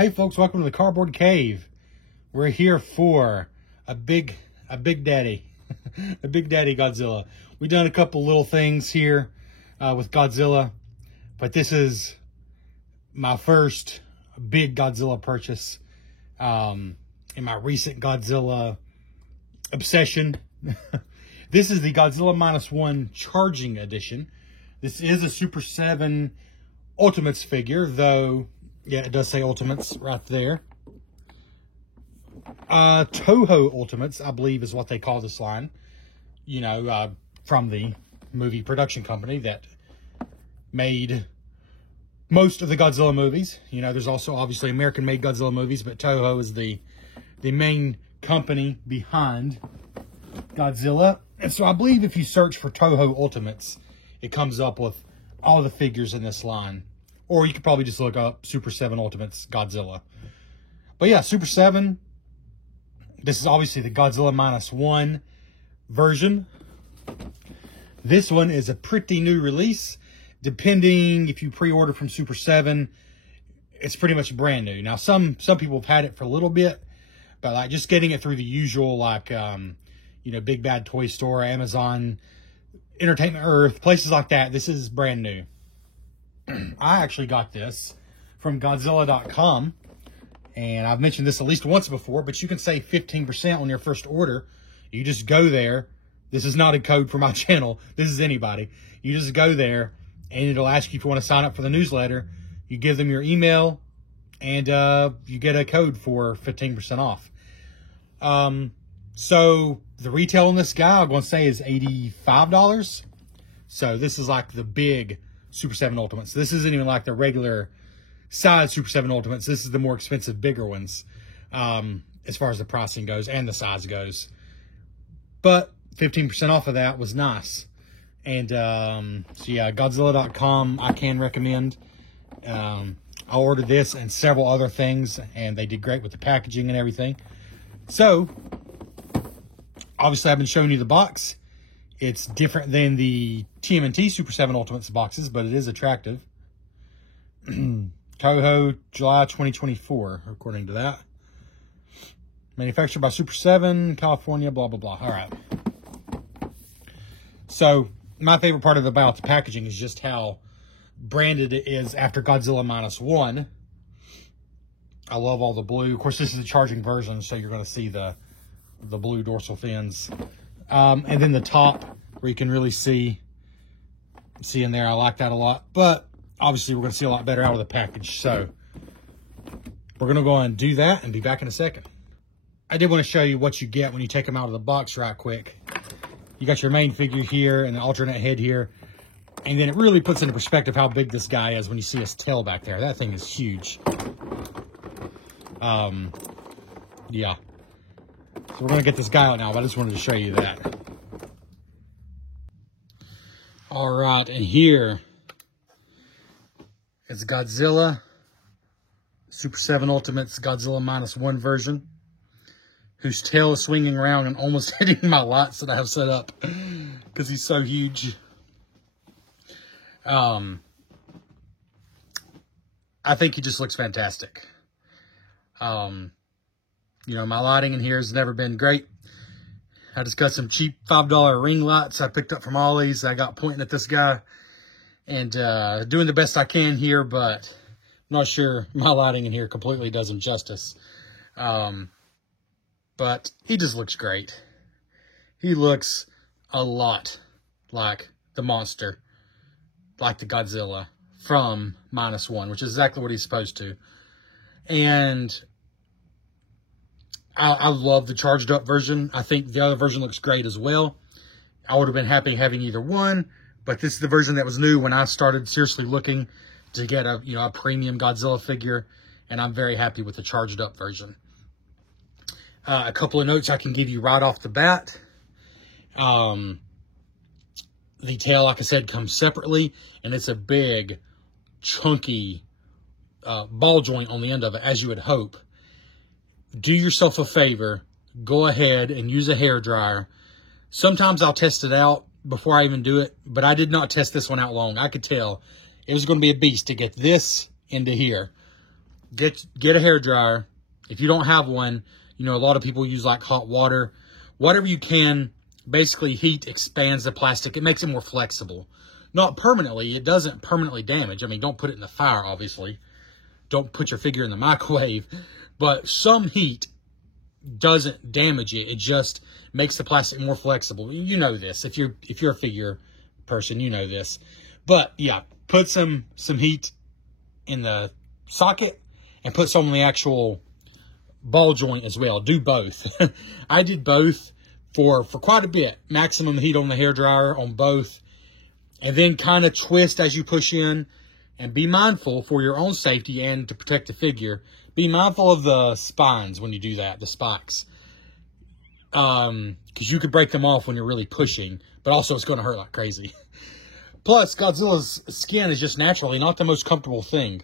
Hey folks, welcome to the Cardboard Cave. We're here for a big daddy, a big daddy Godzilla. We've done a couple little things here with Godzilla, but this is my first big Godzilla purchase in my recent Godzilla obsession. This is the Godzilla -1 Charging Edition. This is a Super 7 Ultimates figure, though, yeah, it does say Ultimates right there. Toho Ultimates, I believe, is what they call this line. You know, from the movie production company that made most of the Godzilla movies. You know, there's also obviously American-made Godzilla movies, but Toho is the main company behind Godzilla. And so I believe if you search for Toho Ultimates, it comes up with all the figures in this line. Or you could probably just look up Super 7 Ultimates Godzilla. But yeah, Super 7. This is obviously the Godzilla -1 version. This one is a pretty new release. Depending if you pre-order from Super 7, it's pretty much brand new. Now, some people have had it for a little bit, but like just getting it through the usual, like, you know, Big Bad Toy Store, Amazon, Entertainment Earth, places like that, this is brand new. I actually got this from Godzilla.com, and I've mentioned this at least once before, but you can save 15% on your first order. You just go there. This is not a code for my channel. This is anybody. You just go there, and it'll ask you if you want to sign up for the newsletter. You give them your email, and you get a code for 15% off. So the retail on this guy, I'm going to say, is $85. So this is like the big Super 7 Ultimates. This isn't even like the regular size Super 7 Ultimates. This is the more expensive, bigger ones, as far as the pricing goes and the size goes. But 15% off of that was nice. And so yeah, Godzilla.com I can recommend. I ordered this and several other things, and they did great with the packaging and everything. So obviously I've been showing you the box. It's different than the TMNT Super 7 Ultimates boxes, but it is attractive. Toho, July 2024, according to that. Manufactured by Super 7, California, blah, blah, blah. All right. So my favorite part about the packaging is just how branded it is after Godzilla -1. I love all the blue. Of course, this is a charging version, so you're going to see the blue dorsal fins. And then the top, where you can really see in there. I like that a lot. But obviously, we're going to see a lot better out of the package. So we're going to go and do that and be back in a second. I did want to show you what you get when you take them out of the box right quick. You got your main figure here and the alternate head here. And then it really puts into perspective how big this guy is when you see his tail back there. That thing is huge. Yeah. So we're going to get this guy out now, but I just wanted to show you that. All right, and here is Godzilla, Super 7 Ultimates Godzilla -1 version, whose tail is swinging around and almost hitting my lights that I have set up because he's so huge. I think he just looks fantastic. You know, my lighting in here has never been great. I just got some cheap $5 ring lights I picked up from Ollie's. I got pointing at this guy and doing the best I can here, but I'm not sure my lighting in here completely does him justice. But he just looks great. He looks a lot like the monster, like the Godzilla from -1, which is exactly what he's supposed to. And I love the charged up version. I think the other version looks great as well. I would have been happy having either one, but this is the version that was new when I started seriously looking to get a premium Godzilla figure, and I'm very happy with the charged up version. A couple of notes I can give you right off the bat. The tail, like I said, comes separately, and it's a big, chunky ball joint on the end of it, as you would hope. Do yourself a favor, go ahead and use a hairdryer. Sometimes I'll test it out before I even do it, but I did not test this one out long. I could tell it was going to be a beast to get this into here. get a hairdryer. If you don't have one, you know, a lot of people use like hot water. Whatever you can, basically heat expands the plastic. It makes it more flexible. Not permanently. It doesn't permanently damage. I mean, don't put it in the fire, obviously. Don't put your figure in the microwave. But some heat doesn't damage it. It just makes the plastic more flexible. You know this. If you're a figure person, you know this. But yeah, put some heat in the socket and put some on the actual ball joint as well. Do both. I did both for quite a bit. Maximum heat on the hairdryer on both. And then kind of twist as you push in. And be mindful for your own safety and to protect the figure. Be mindful of the spines when you do that, the spikes. Because you could break them off when you're really pushing. But also it's going to hurt like crazy. Plus, Godzilla's skin is just naturally not the most comfortable thing.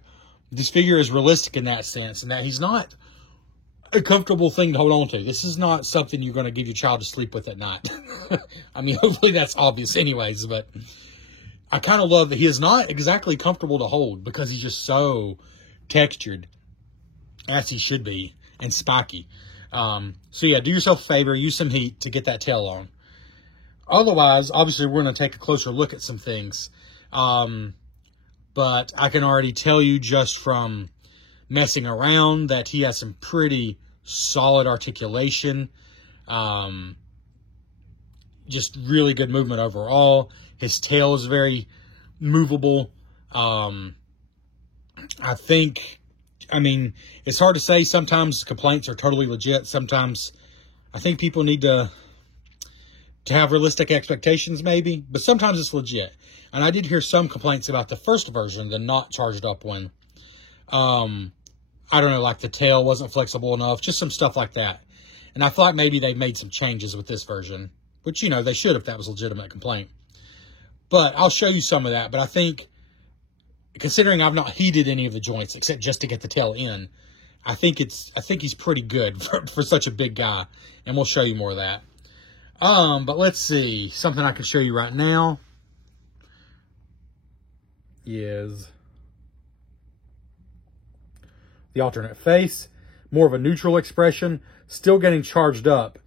This figure is realistic in that sense. And that he's not a comfortable thing to hold on to. This is not something you're going to give your child to sleep with at night. I mean, hopefully that's obvious anyways, but I kind of love that he is not exactly comfortable to hold because he's just so textured, as he should be, and spiky. So yeah, do yourself a favor, use some heat to get that tail on. Otherwise, obviously, we're going to take a closer look at some things. But I can already tell you just from messing around that he has some pretty solid articulation. Just really good movement overall. His tail is very movable. I mean, it's hard to say. Sometimes complaints are totally legit. Sometimes I think people need to have realistic expectations maybe. But sometimes it's legit. And I did hear some complaints about the first version, the not charged up one. I don't know, like the tail wasn't flexible enough. Just some stuff like that. And I thought maybe they made some changes with this version. Which, you know, they should if that was a legitimate complaint. But I'll show you some of that. But I think, considering I've not heated any of the joints except just to get the tail in, I think he's pretty good for such a big guy. And we'll show you more of that. But let's see. Something I can show you right now is the alternate face. More of a neutral expression. Still getting charged up.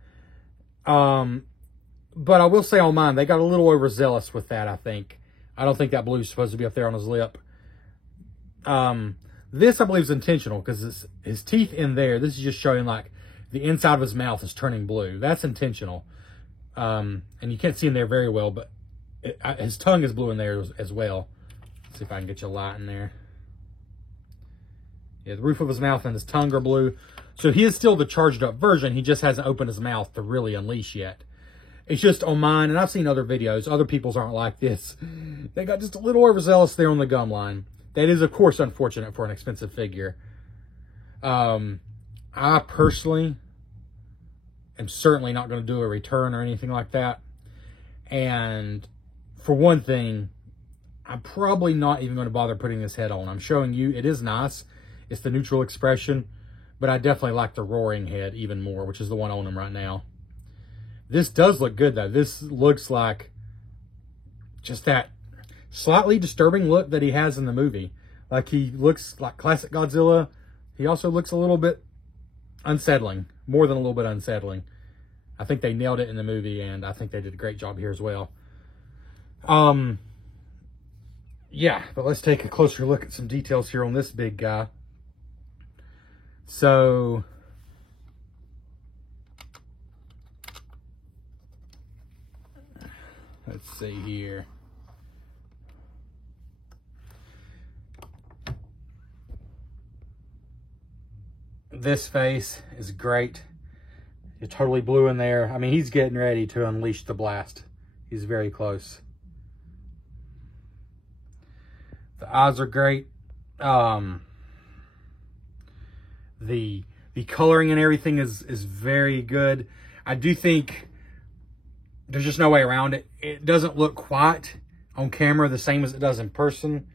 But I will say on mine, they got a little overzealous with that, I think. I don't think that blue's supposed to be up there on his lip. This, I believe, is intentional because his teeth in there. This is just showing, like, the inside of his mouth is turning blue. That's intentional. And you can't see in there very well, but his tongue is blue in there as well. Let's see if I can get you a light in there. Yeah, the roof of his mouth and his tongue are blue. So he is still the charged up version. He just hasn't opened his mouth to really unleash yet. It's just on mine, and I've seen other videos. Other people's aren't like this. They got just a little overzealous there on the gum line. That is, of course, unfortunate for an expensive figure. I personally am certainly not going to do a return or anything like that. And for one thing, I'm probably not even going to bother putting this head on. I'm showing you, it is nice. It's the neutral expression. But I definitely like the roaring head even more, which is the one on him right now. This does look good, though. This looks like just that slightly disturbing look that he has in the movie. Like, he looks like classic Godzilla. He also looks a little bit unsettling. More than a little bit unsettling. I think they nailed it in the movie, and I think they did a great job here as well. Yeah, but let's take a closer look at some details here on this big guy. So, let's see here. This face is great. It's totally blue in there. I mean, he's getting ready to unleash the blast. He's very close. The eyes are great. The coloring and everything is very good. I do think there's just no way around it. It doesn't look quite on camera the same as it does in person.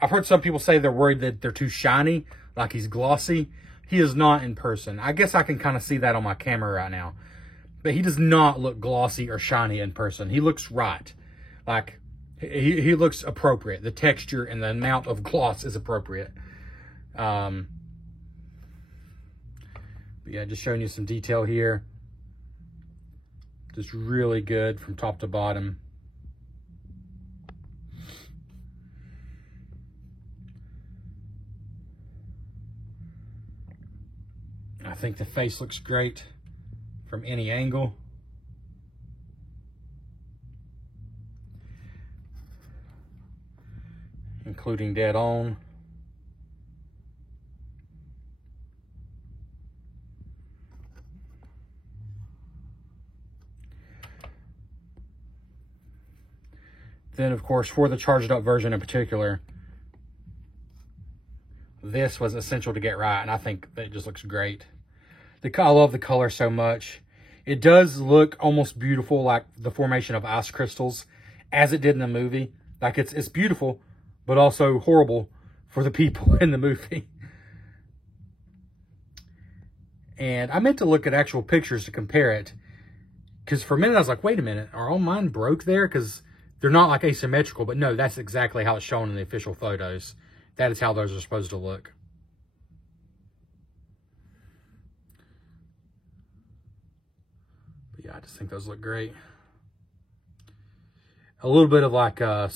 I've heard some people say they're worried that they're too shiny, like he's glossy. He is not in person. I guess I can kind of see that on my camera right now. But he does not look glossy or shiny in person. He looks right. Like, he looks appropriate. The texture and the amount of gloss is appropriate. But yeah, just showing you some detail here. Just really good from top to bottom. I think the face looks great from any angle. Including dead on. Then, of course, for the charged up version in particular, this was essential to get right, and I think that just looks great. I love the color so much. It does look almost beautiful, like the formation of ice crystals, as it did in the movie. Like, it's beautiful, but also horrible for the people in the movie. And I meant to look at actual pictures to compare it, because for a minute I was like, wait a minute, are all mine broke there? Because they're not like asymmetrical, but no, that's exactly how it's shown in the official photos. That is how those are supposed to look. But yeah, I just think those look great. A little bit of like a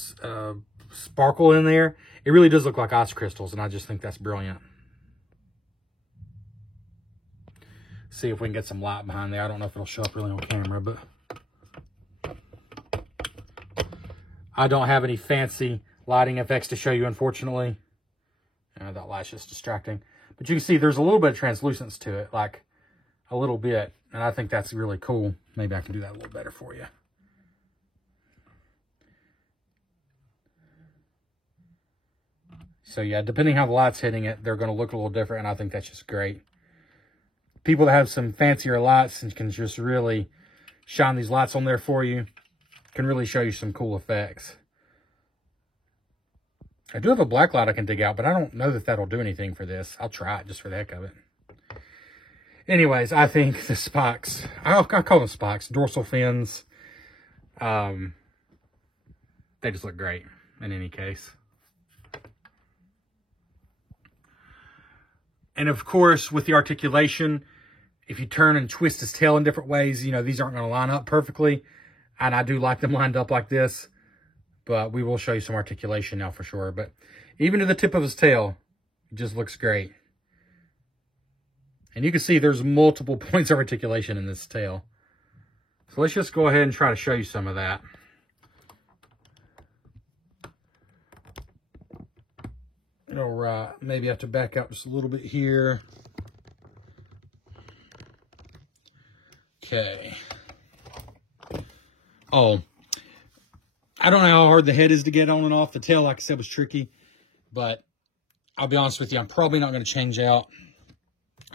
sparkle in there. It really does look like ice crystals, and I just think that's brilliant. See if we can get some light behind there. I don't know if it'll show up really on camera, but I don't have any fancy lighting effects to show you, unfortunately. That light's just distracting. But you can see there's a little bit of translucence to it, like a little bit. And I think that's really cool. Maybe I can do that a little better for you. So yeah, depending how the light's hitting it, they're going to look a little different. And I think that's just great. People that have some fancier lights and can just really shine these lights on there for you can really show you some cool effects. I do have a black light I can dig out, but I don't know that that'll do anything for this. I'll try it just for the heck of it. Anyways, I think the spikes, I call them spikes, dorsal fins, they just look great in any case. And of course, with the articulation, if you turn and twist his tail in different ways, you know, these aren't going to line up perfectly. And I do like them lined up like this. But we will show you some articulation now for sure. But even to the tip of his tail, it just looks great. And you can see there's multiple points of articulation in this tail. So let's just go ahead and try to show you some of that. All right, maybe I have to back up just a little bit here. Okay. Oh, I don't know how hard the head is to get on and off. The tail, like I said, was tricky. But I'll be honest with you, I'm probably not going to change out.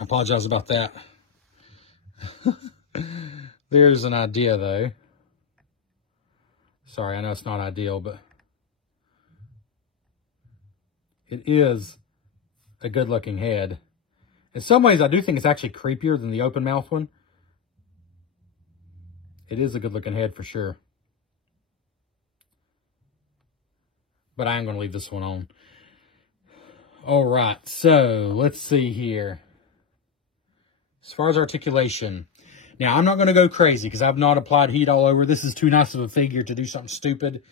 I apologize about that. There's an idea, though. Sorry, I know it's not ideal, but it is a good-looking head. In some ways, I do think it's actually creepier than the open mouth one. It is a good-looking head for sure. But I am going to leave this one on. All right, so let's see here. As far as articulation. Now, I'm not going to go crazy because I've not applied heat all over. This is too nice of a figure to do something stupid.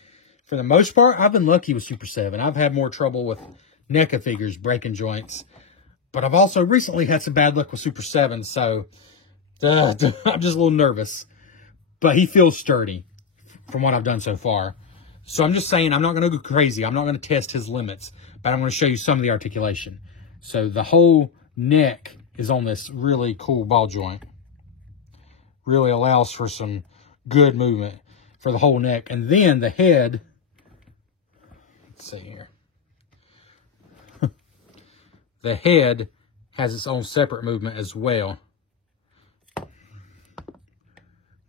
For the most part, I've been lucky with Super 7. I've had more trouble with NECA figures breaking joints. But I've also recently had some bad luck with Super 7, so I'm just a little nervous. But he feels sturdy from what I've done so far. So I'm just saying I'm not going to go crazy. I'm not going to test his limits. But I'm going to show you some of the articulation. So the whole neck is on this really cool ball joint. Really allows for some good movement for the whole neck. And then the head, let's see here. The head has its own separate movement as well.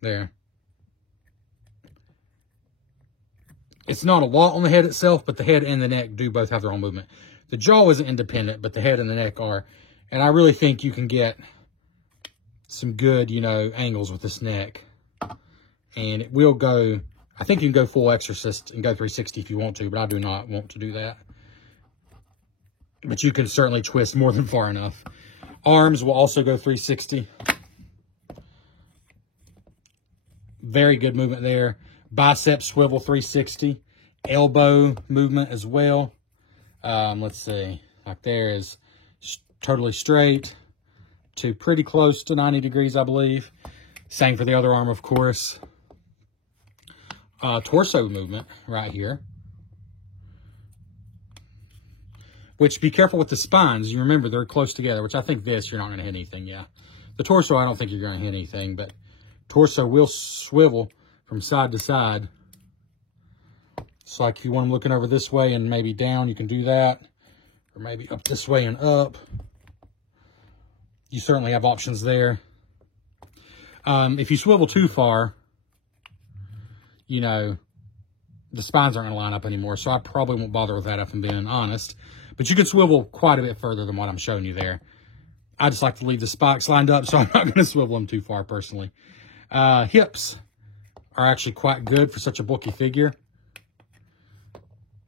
There. It's not a lot on the head itself, but the head and the neck do both have their own movement. The jaw isn't independent, but the head and the neck are. And I really think you can get some good, you know, angles with this neck. And it will go, I think you can go full Exorcist and go 360 if you want to, but I do not want to do that. But you can certainly twist more than far enough. Arms will also go 360. Very good movement there. Bicep swivel 360. Elbow movement as well. Let's see. Like there is totally straight to pretty close to 90 degrees, I believe. Same for the other arm, of course. Torso movement right here. Which, be careful with the spines. You remember, they're close together, which I think this, you're not going to hit anything, yeah. The torso, I don't think you're going to hit anything, but torso will swivel from side to side. It's like if you want them looking over this way and maybe down, you can do that. Or maybe up this way and up. You certainly have options there. If you swivel too far, you know, the spines aren't going to line up anymore, so I probably won't bother with that if I'm being honest. But you can swivel quite a bit further than what I'm showing you there. I just like to leave the spikes lined up, so I'm not going to swivel them too far personally. Hips are actually quite good for such a bulky figure.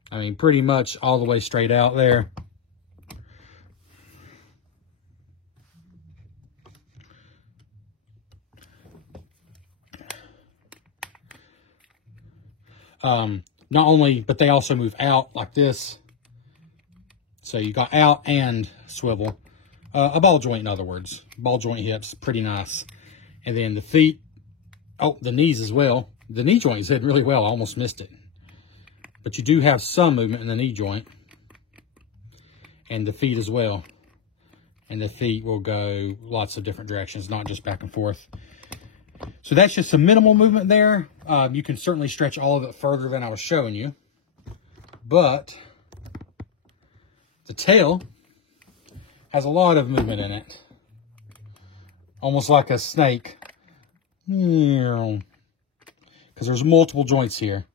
I mean, pretty much all the way straight out there. Not only, but they also move out like this. So you got out and swivel. A ball joint, in other words. Ball joint hips, pretty nice. And then the feet, oh, the knees as well. The knee joint is hidden really well. I almost missed it. But you do have some movement in the knee joint. And the feet as well. And the feet will go lots of different directions, not just back and forth. So that's just some minimal movement there. You can certainly stretch all of it further than I was showing you. But the tail has a lot of movement in it. Almost like a snake. Because there's multiple joints here.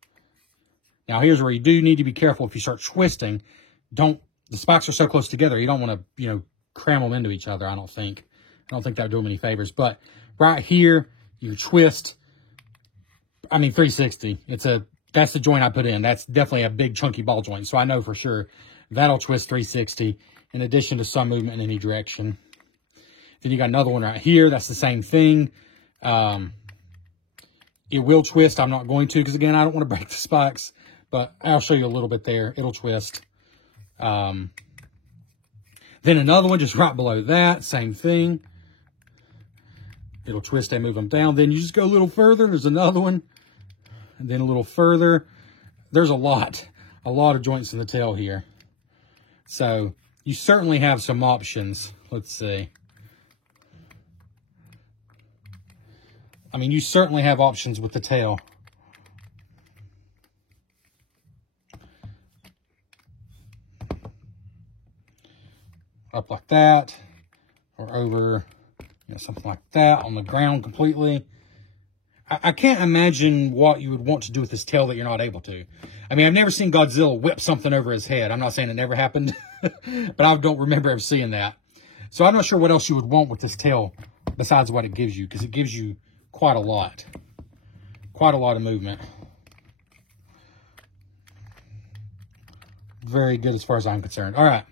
Now here's where you do need to be careful if you start twisting. The spikes are so close together, you don't want to, cram them into each other, I don't think. I don't think that would do them any favors. But right here, you twist, 360. That's the joint I put in. That's definitely a big chunky ball joint. So I know for sure that'll twist 360 in addition to some movement in any direction. Then you got another one right here. That's the same thing. It will twist. I'm not going to because, again, I don't want to break the spikes. But I'll show you a little bit there. It'll twist. Then another one just right below that. Same thing. It'll twist and move them down. Then you just go a little further. There's another one. And then a little further. There's a lot of joints in the tail here. So you certainly have some options. Let's see. You certainly have options with the tail. Up like that. Or over, something like that on the ground completely. I can't imagine what you would want to do with this tail that you're not able to. I've never seen Godzilla whip something over his head. I'm not saying it never happened, but I don't remember ever seeing that. So I'm not sure what else you would want with this tail besides what it gives you, because it gives you quite a lot. Quite a lot of movement. Very good as far as I'm concerned. All right.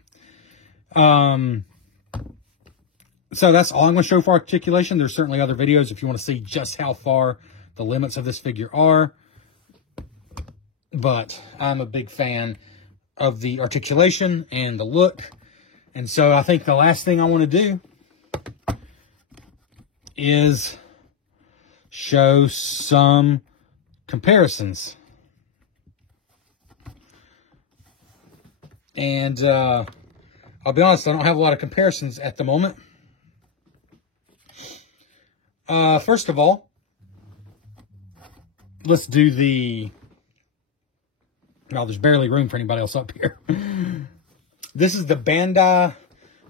So that's all I'm going to show for articulation. There's certainly other videos if you want to see just how far the limits of this figure are. But I'm a big fan of the articulation and the look. And so I think the last thing I want to do is show some comparisons. And I'll be honest, I don't have a lot of comparisons at the moment. First of all, let's do the... Well, there's barely room for anybody else up here. This is the Bandai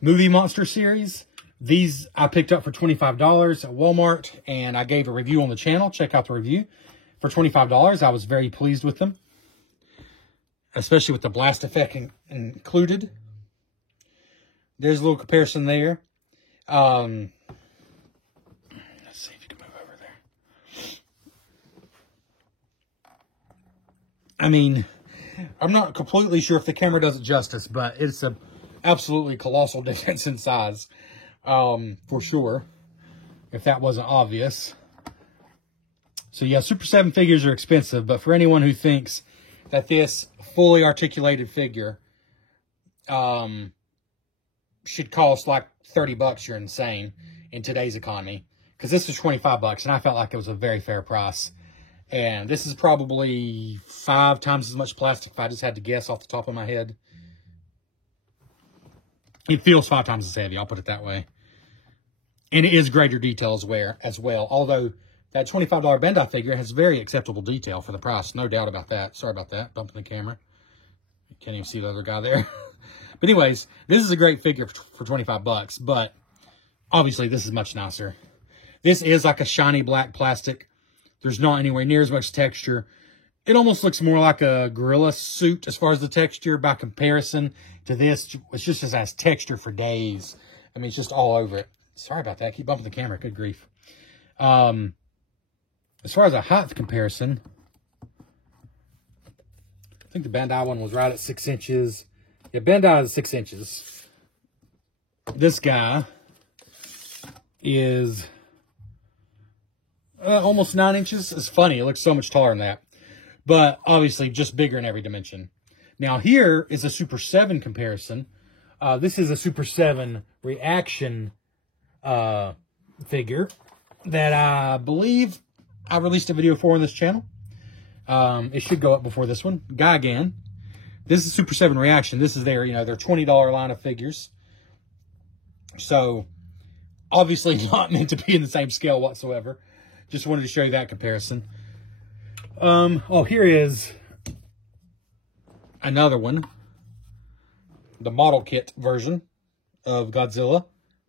Movie Monster series. These I picked up for $25 at Walmart, and I gave a review on the channel. Check out the review. For $25, I was very pleased with them, especially with the blast effect included. There's a little comparison there. Let's see if you can move over there. I'm not completely sure if the camera does it justice, but it's a absolutely colossal difference in size. for sure, if that wasn't obvious. So yeah, Super 7 figures are expensive, but for anyone who thinks that this fully articulated figure should cost like 30 bucks, you're insane in today's economy. Because this was 25 bucks, and I felt like it was a very fair price. And this is probably 5 times as much plastic if I just had to guess off the top of my head. It feels 5 times as heavy, I'll put it that way. And it is greater detail as well. Although that $25 Bandai figure has very acceptable detail for the price. No doubt about that. Sorry about that. Bumping the camera. You can't even see the other guy there. But anyways, this is a great figure for 25 bucks. But obviously, this is much nicer. This is like a shiny black plastic. There's not anywhere near as much texture. It almost looks more like a gorilla suit as far as the texture by comparison to this. It just has texture for days. I mean, it's just all over it. Sorry about that. I keep bumping the camera. Good grief. As far as a height comparison, I think the Bandai one was right at 6 inches. Yeah, Bandai is 6 inches. This guy is almost 9 inches. It's funny. It looks so much taller than that. But obviously just bigger in every dimension. Now here is a Super 7 comparison. This is a Super 7 reaction figure that I believe I released a video for on this channel. It should go up before this one. Gigan. This is Super 7 reaction. This is their, their $20 line of figures. So obviously not meant to be in the same scale whatsoever. Just wanted to show you that comparison. Oh, here is another one. The model kit version of Godzilla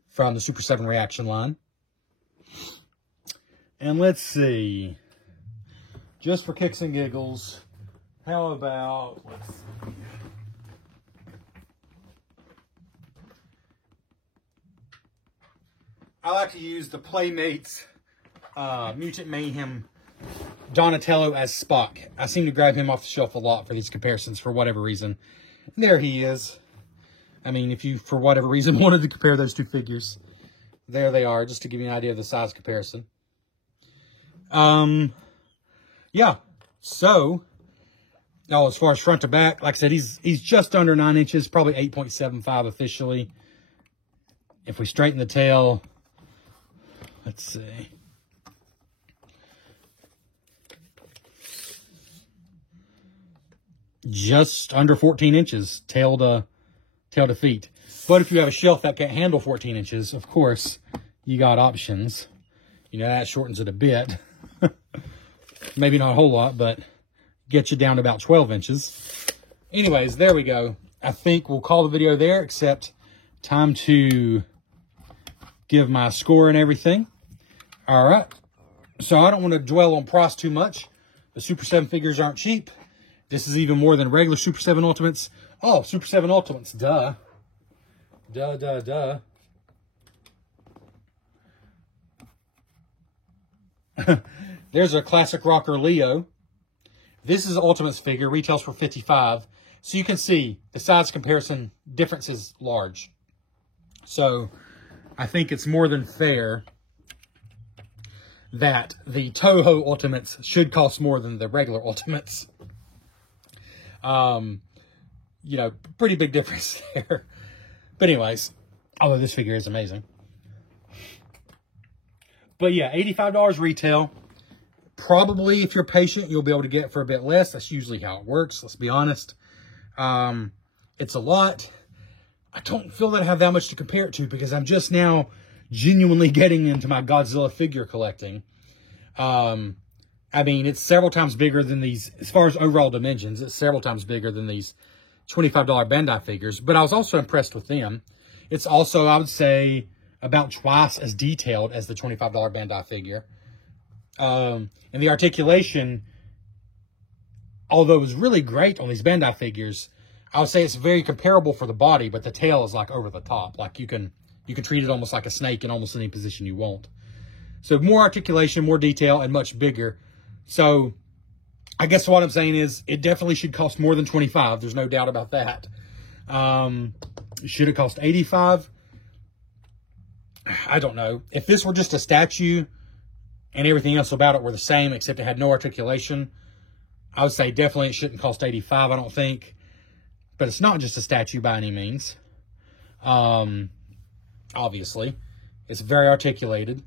from the Super 7 reaction line. And let's see. Just for kicks and giggles, how about, let's see. I like to use the Playmates Mutant Mayhem Donatello as Spock. I seem to grab him off the shelf a lot for these comparisons for whatever reason. And there he is. I mean, if you, for whatever reason, wanted to compare those two figures, there they are, just to give you an idea of the size comparison. Yeah, so, as far as front to back, like I said, he's just under 9 inches, probably 8.75 officially. If we straighten the tail, let's see. Just under 14 inches, tail to feet. But if you have a shelf that can't handle 14 inches, of course, you got options. That shortens it a bit. Maybe not a whole lot, but get you down to about 12 inches. Anyways, there we go. I think we'll call the video there, except time to give my score and everything. All right. So I don't want to dwell on price too much. The Super 7 figures aren't cheap. This is even more than regular Super 7 Ultimates. Oh, Super 7 Ultimates, duh. Duh. There's a classic rocker Leo. This is Ultimates figure, retails for $55. So you can see the size comparison difference is large. So I think it's more than fair that the Toho Ultimates should cost more than the regular Ultimates. Pretty big difference there. But anyways, although this figure is amazing. But yeah, $85 retail. Probably, if you're patient, you'll be able to get it for a bit less. That's usually how it works, let's be honest. It's a lot. I don't feel that I have that much to compare it to because I'm just now genuinely getting into my Godzilla figure collecting. I mean, it's several times bigger than these, as far as overall dimensions, it's several times bigger than these $25 Bandai figures. But I was also impressed with them. It's also, I would say, about twice as detailed as the $25 Bandai figure. And the articulation, although it was really great on these Bandai figures, I would say it's very comparable for the body, but the tail is like over the top. Like you can treat it almost like a snake in almost any position you want. So more articulation, more detail, and much bigger. So I guess what I'm saying is it definitely should cost more than $25. There's no doubt about that. Should it cost $85? I don't know. If this were just a statue and everything else about it were the same, except it had no articulation, I would say definitely it shouldn't cost $85, I don't think. But it's not just a statue by any means. Obviously. It's very articulated.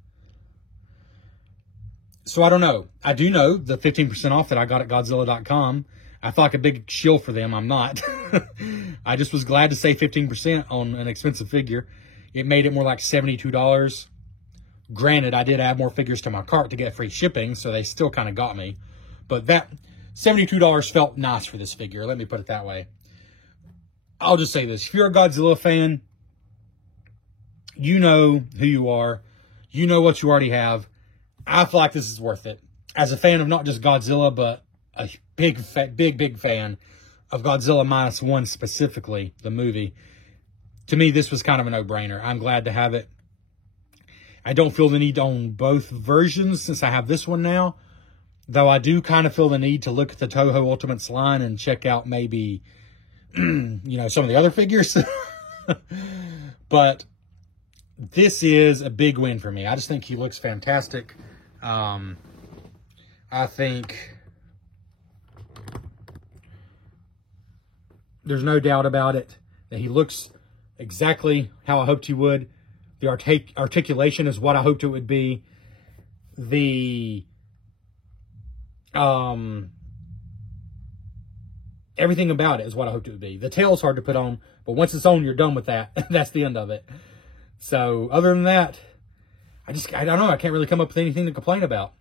So I don't know. I do know the 15% off that I got at Godzilla.com. I feel like a big shill for them. I'm not. I just was glad to save 15% on an expensive figure. It made it more like $72. Granted, I did add more figures to my cart to get free shipping, so they still kind of got me. But that $72 felt nice for this figure. Let me put it that way. I'll just say this. If you're a Godzilla fan, you know who you are. You know what you already have. I feel like this is worth it. As a fan of not just Godzilla, but a big fan of Godzilla Minus One specifically, the movie. To me, this was kind of a no-brainer. I'm glad to have it. I don't feel the need to own both versions since I have this one now. Though I do kind of feel the need to look at the Toho Ultimates line and check out maybe, you know, some of the other figures. But this is a big win for me. I just think he looks fantastic. I think there's no doubt about it that he looks exactly how I hoped he would. The articulation is what I hoped it would be. The everything about it is what I hoped it would be. The tail's hard to put on, but once it's on, you're done with that. That's the end of it. So other than that, I don't know. I can't really come up with anything to complain about.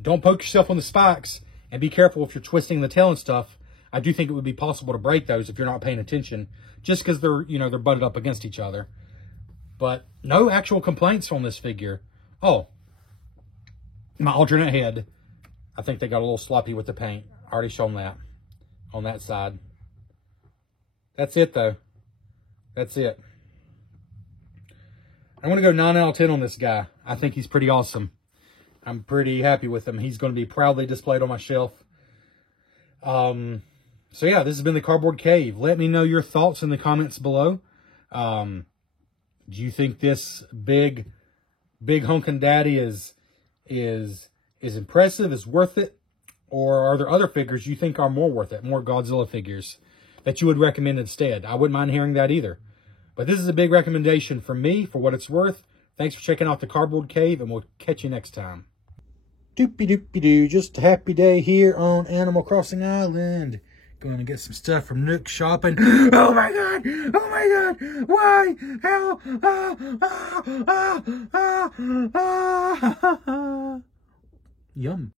Don't poke yourself on the spikes, and be careful if you're twisting the tail and stuff. I do think it would be possible to break those if you're not paying attention, just because they're, you know, they're butted up against each other. But no actual complaints on this figure. Oh, my alternate head. I think they got a little sloppy with the paint. Already shown that on that side. That's it, though. That's it. I'm going to go 9 out of 10 on this guy. I think he's pretty awesome. I'm pretty happy with him. He's going to be proudly displayed on my shelf. So yeah, this has been the Cardboard Cave. Let me know your thoughts in the comments below. Do you think this big honkin' daddy is impressive, is worth it? Or are there other figures you think are more worth it, more Godzilla figures that you would recommend instead? I wouldn't mind hearing that either. But this is a big recommendation from me for what it's worth. Thanks for checking out the Cardboard Cave, and we'll catch you next time. Doopy-doopy-doo, just a happy day here on Animal Crossing Island. Going to get some stuff from Nook Shopping. Oh my god! Oh my god! Why? How? Yum.